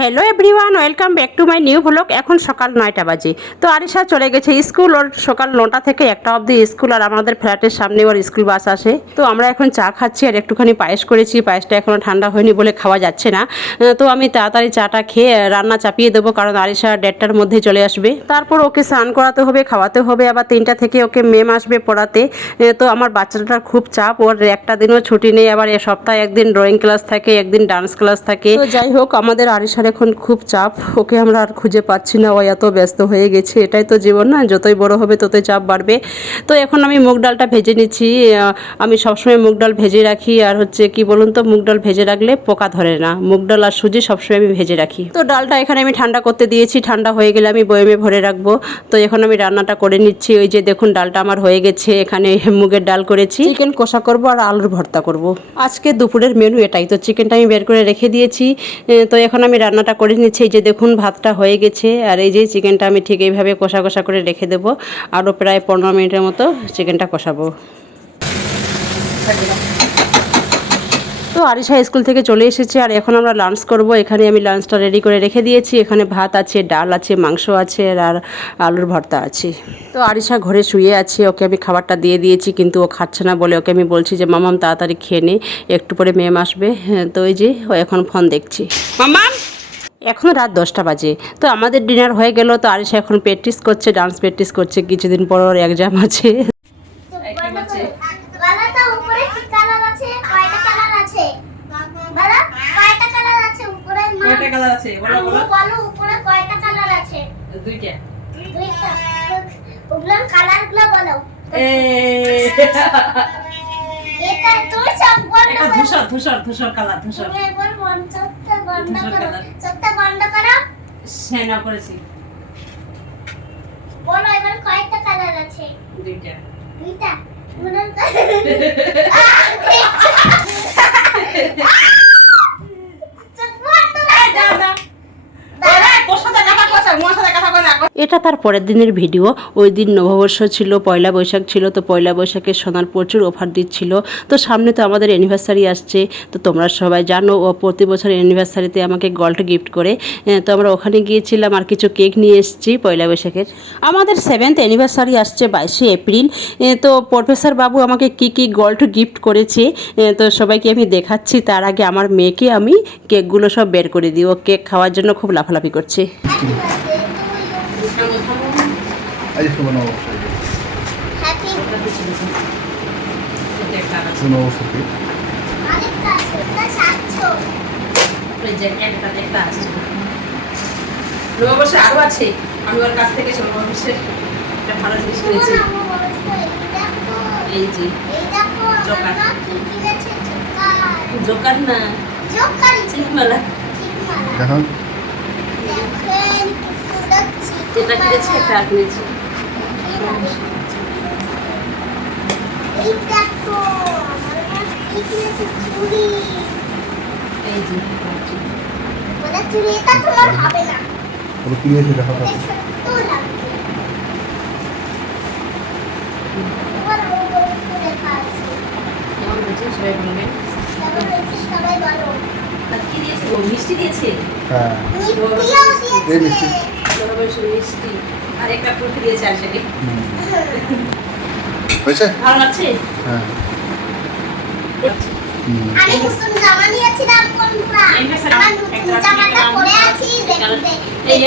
Hello everyone, welcome back to my new blog. এখন সকাল 9টা বাজে। তো আরিশা চলে গেছে স্কুল। ওর সকাল 9টা থেকে 1টা অবধি স্কুল, আর আমাদের ফ্ল্যাটের সামনে ওর স্কুল বাস আসে। তো আমরা এখন চা খাচ্ছি আর একটুখানি পায়েস করেছি। পায়েসটা এখনও ঠান্ডা হয়নি বলে খাওয়া যাচ্ছে না। তো আমি তাড়াতাড়ি চাটা খেয়ে রান্না চাপিয়ে দেবো, কারণ আরিশা 1:30টার মধ্যে চলে আসবে। তারপর ওকে স্নান করাতে হবে, খাওয়াতে হবে, আবার 3টা থেকে ওকে ম্যাম আসবে পড়াতে। তো আমার বাচ্চাটার খুব চাপ, ওর একটা দিনও ছুটি নেই। আবার সপ্তাহে একদিন ড্রয়িং ক্লাস থাকে, একদিন ডান্স ক্লাস থাকে। তো যাই হোক, আমাদের আরিশার এখন খুব চাপ। ওকে আমরা আর খুঁজে পাচ্ছি না, ও এত ব্যস্ত হয়ে গেছে। এটাই তো জীবন না, যতই বড় হবে ততই চাপ বাড়বে। তো এখন আমি মুগ ডালটা ভেজে নিচ্ছি। আমি সবসময় মুগ ডাল ভেজে রাখি, আর হচ্ছে কি বলুন তো, মুগ ডাল ভেজে রাখলে পোকা ধরে না। মুগ ডাল আর সুজি সবসময় আমি ভেজে রাখি। তো ডালটা এখানে আমি ঠান্ডা করতে দিয়েছি, ঠান্ডা হয়ে গেলে আমি বয়েমে ভরে রাখবো। তো এখন আমি রান্নাটা করে নিচ্ছি। ওই যে দেখুন, ডালটা আমার হয়ে গেছে। এখানে মুগের ডাল করেছি, চিকেন কষা করব আর আলুর ভর্তা করব। আজকে দুপুরের মেনু এটাই। তো চিকেনটা আমি বের করে রেখে দিয়েছি। তো এখন আমি রান্নাটা করে নিচ্ছি। এই যে দেখুন, ভাতটা হয়ে গেছে, আর এই যে চিকেনটা আমি ঠিক এইভাবে কষা কষা করে রেখে দেবো। আরও প্রায় 15 মিনিটের মতো চিকেনটা কষাবো। তো আরিশা স্কুল থেকে চলে এসেছে, আর এখন আমরা লাঞ্চ করব। এখানে আমি লাঞ্চটা রেডি করে রেখে দিয়েছি। এখানে ভাত আছে, ডাল আছে, মাংস আছে, আর আলুর ভর্তা আছে। তো আরিশা ঘরে শুয়ে আছে, ওকে আমি খাবারটা দিয়ে দিয়েছি, কিন্তু ও খাচ্ছে না বলে ওকে আমি বলছি যে মামাম তাড়াতাড়ি খেয়ে নে, একটু পরে ম্যাম আসবে। তো এই যে ও এখন ফোন দেখছি। মামাম, এখন রাত 10টা বাজে। তো আমাদের ডিনার হয়ে গেল। তো আরিশা এখন প্র্যাকটিস করছে, ডান্স প্র্যাকটিস করছে। কিছুদিন পর ওর এক্সাম আছে। ধূসর কালার, ধূসর চোখটা বন্ধ করো। সেনা করেছি। বলো এবার কয়টা কালার আছে? দুইটা। দুইটা? এটা তার পরের দিনের ভিডিও। ওই দিন নববর্ষ ছিল, পয়লা বৈশাখ ছিল। তো পয়লা বৈশাখে সোনার প্রচুর অফার দিচ্ছিল। তো সামনে তো আমাদের অ্যানিভার্সারি আসছে। তো তোমরা সবাই জানো, ও প্রতি বছর অ্যানিভার্সারিতে আমাকে গোল্ড গিফট করে। তো আমরা ওখানে গিয়েছিলাম, আর কিছু কেক নিয়ে এসেছি পয়লা বৈশাখের। আমাদের 7th অ্যানিভার্সারি আসছে 22শে এপ্রিল। তো প্রফেসর বাবু আমাকে কি গোল্ড গিফট করেছে, তো সবাইকে আমি দেখাচ্ছি। তার আগে আমার মেয়েকে আমি কেকগুলো সব বের করে দিই। ও কেক খাওয়ার জন্য খুব লাফালাফি করছে। আজ শুভ নববর্ষ। হ্যাপি নববর্ষ। আরেকটা আছে, এটা সাতছো। ওই যে একটা আছে। নববর্ষ আরো আছে। আমি ওর কাছ থেকে নববর্ষের একটা ভালো জিনিস কিনেছি। এই যে এই দেখো, জোকার। কি কিনেছে? জোকার। জোকার না, জোকার চিকমালা। চিকমালা দেখো, দেখেন কি সুন্দর চিকমালা। এটা কিনেছি, একটা কিনেছি। এই দেখো, আমার কি কিনেছে? চুড়ি। এই যে বলে চুড়ি, এটা তোমার হবে না। ওটা কি কিনেছে দেখো তো। তো লাগবে। ওর ওপরে লেখা আছে। কেমন হয়েছে সবাই বলবেন? কেমন হয়েছে সবাই বলো। আর কি দিয়েছে? ও মিষ্টি দিয়েছে। হ্যাঁ, মিষ্টিও দিয়েছে। এই মিষ্টি। নববর্ষের মিষ্টি। আর একটা টুপি দিয়েছে আরিশাকে। হয়েছে? ভালো লাগছে? হ্যাঁ। আমি নতুন জামা নিয়েছিলাম বন্ধুরা। আমার নতুন জামাটা পরে আছি, দেখতে। এই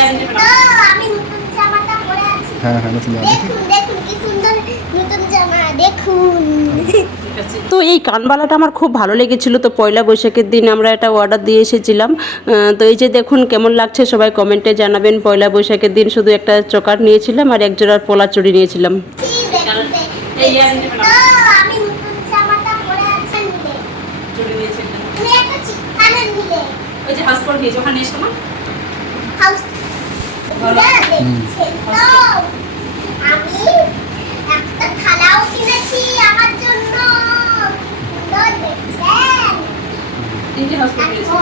আমি নতুন জামাটা পরে আছি। হ্যাঁ হ্যাঁ, নতুন জামা। দেখুন দেখুন কি সুন্দর নতুন জামা, দেখুন। তো এই কানবালাটা আমার খুব ভালো লেগেছিল। তো পয়লা বৈশাখের দিন আমরা এটা অর্ডার দিয়ে এসেছিলাম। তো এই যে দেখুন কেমন লাগছে সবাই কমেন্টে জানাবেন। পয়লা বৈশাখের দিন শুধু একটা চকার নিয়েছিলাম আর এক জোড়ার পলা চুড়ি নিয়েছিলাম। আমি নতুন জামাটা পরে আছি, নিলে চুড়ি নিয়েছি। তুমি একটা চিকানের নিলে, ওই যে হাউস কোট নিয়েছো, ওখানে এসো না হাউস। ভালো দেখছেন তো, আমি একটা থালাও কিনেছি আমার জন্য। সুন্দর দেখছেন। তিনটে হাউস কোট নিয়েছি।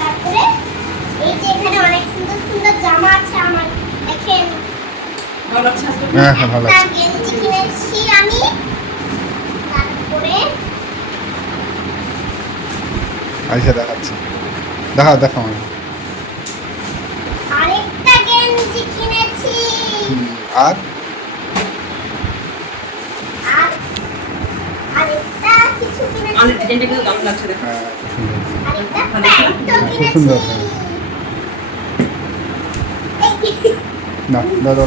তারপরে এই যে এখানে অনেক সুন্দর সুন্দর জামা আছে আমার, দেখেন। ভালো লাগছে? হ্যাঁ হ্যাঁ, ভালো লাগছে। গেঞ্জি কিনেছি আমি। তারপরে আইসা দেখাচ্ছি, দেখাও আমি। আরেকটা গেঞ্জি কিনেছি। আর আরেকটা কিছু কিনেছি। অনেক ডিজাইনটা কিন্তু দারুণ লাগছে দেখো। হ্যাঁ, আরেকটা প্যান্টও খুব কিনেছি। সুন্দর। না দাও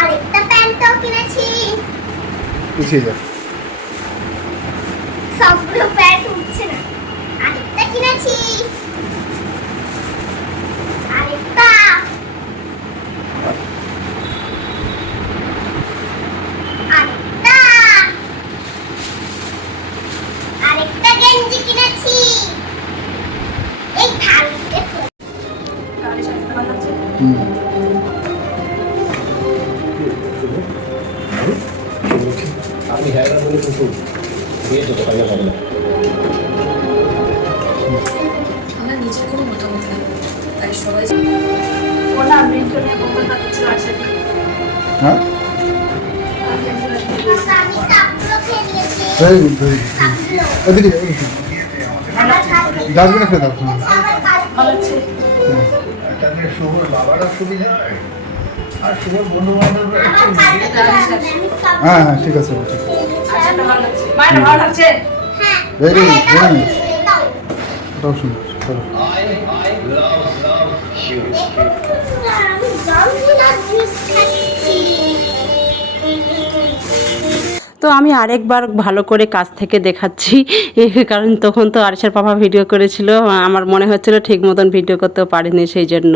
আরেকটা প্যান্টও কিনেছি। পিছিয়ে যাও। সবগুলো প্যান্ট উঠছে না। আরেকটা কিনেছি। আরেকটা আরেকটা গেঞ্জি কিনেছি। এই থালিতে আপনি জায়গা বলে কুকুর দিয়ে যেতে পারলে হবে না। আমার নিজের কোনো মতামত নেই, তাই সবাই হ্যাঁ, আমি কাপড় খেয়ে নিয়েছি। Very good, very good. কাপড় ওদিকে ডাস্টবিনে ফেলে দাও। হ্যাঁ, তাদের শুভর বাবারা সুবিধা হয় আর শুভর বন্ধু বান্ধব হ্যাঁ, ঠিক আছে, ঠিক আছে। Very good, very nice. ওটাও সুন্দর, চলো। তো আমি আরেকবার ভালো করে কাছ থেকে দেখাচ্ছি, কারণ তখন তো আরিশার পাপা ভিডিও করেছিল, আমার মনে হচ্ছিল ঠিক মতন ভিডিও করতেও পারিনি, সেই জন্য।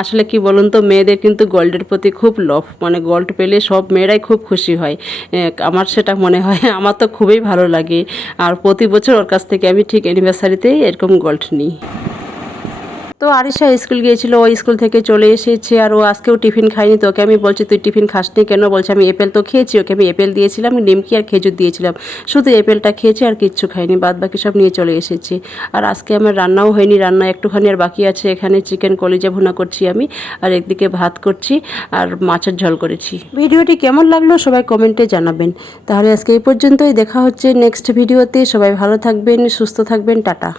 আসলে কি বলুন তো, মেয়েদের কিন্তু গোল্ডের প্রতি খুব লোভ, মানে গোল্ড পেলে সব মেয়েরাই খুব খুশি হয়, আমার সেটা মনে হয়। আমার তো খুবই ভালো লাগে, আর প্রতি বছর ওর কাছ থেকে আমি ঠিক অ্যানিভার্সারিতেই এরকম গোল্ড নিই। তো আরিশা স্কুল গিয়েছিল, ওই স্কুল থেকে চলে এসেছে, আর ও আজকেও টিফিন খায়নি। তো ওকে আমি বলছি তুই টিফিন খাসনি কেন? বলছে আমি আপেল তো খেয়েছি। ওকে আমি আপেল দিয়েছিলাম, নিমকি আর খেজুর দিয়েছিলাম, শুধু আপেলটা খেয়েছি আর কিচ্ছু খাইনি, বাদ বাকি সব নিয়ে চলে এসেছি। আর আজকে আমার রান্নাও হয়নি, রান্না একটুখানি আর বাকি আছে। এখানে চিকেন কলিজা ভুনা করছি আমি, আর একদিকে ভাত করছি, আর মাছের ঝোল করেছি। ভিডিওটি কেমন লাগলো সবাই কমেন্টে জানাবেন। তাহলে আজকে এই পর্যন্তই, দেখা হচ্ছে নেক্সট ভিডিওতে। সবাই ভালো থাকবেন, সুস্থ থাকবেন, টাটা।